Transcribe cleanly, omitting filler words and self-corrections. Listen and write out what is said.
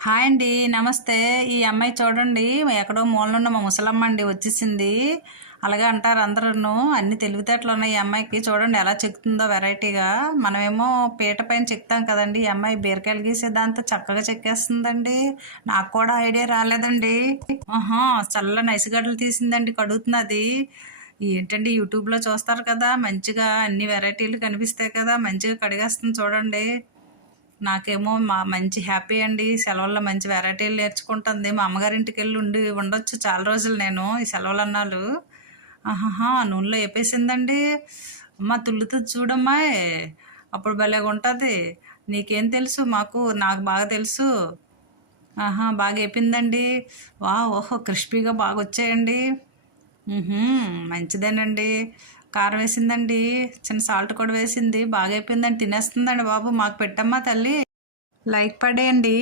Hi అండి. నమస్తే. ఈ అమ్మాయి చూడండి ఎక్కడో మూలనున్న మా ముసలమ్మ అండి వచ్చేసింది. అలాగే అంటారు అందరూను. అన్ని తెలివితేటలు ఉన్నాయి ఈ అమ్మాయికి. చూడండి ఎలా చెక్కుతుందో వెరైటీగా. మనమేమో పీట పైన చెక్తాం కదండి. ఈ అమ్మాయి బీరకాయలు గీసే దాంతో చక్కగా చెక్కేస్తుందండి. నాకు కూడా ఐడియా రాలేదండి. ఆహా, చల్లని ఐసుగడ్డలు తీసిందండి, కడుగుతున్నది. ఏంటండి, యూట్యూబ్లో చూస్తారు కదా, మంచిగా అన్ని వెరైటీలు కనిపిస్తాయి కదా, మంచిగా కడిగేస్తుంది చూడండి. నాకేమో మంచి హ్యాపీ అండి. సెలవుల్లో మంచి వెరైటీలు నేర్చుకుంటుంది. మా అమ్మగారింటికి వెళ్ళి ఉండొచ్చు చాలా రోజులు నేను ఈ సెలవులు అన్నాళ్ళు. ఆహాహా, నూనెలో వేపేసిందండి. అమ్మ తుల్లుతుంది చూడమ్మాయి, అప్పుడు భలేగా ఉంటుంది. నీకేం తెలుసు, నాకు బాగా తెలుసు. ఆహా, బాగా వేపిందండి. ఓహో, క్రిస్పీగా బాగా వచ్చాయండి. మంచిదేనండి. కారం వేసిందండి, చిన్న సాల్ట్ కూడా వేసింది. బాగా అయిపోయిందండి, తినేస్తుందండి బాబు. మాకు పెట్టమ్మా తల్లి. లైక్ పడేయండి.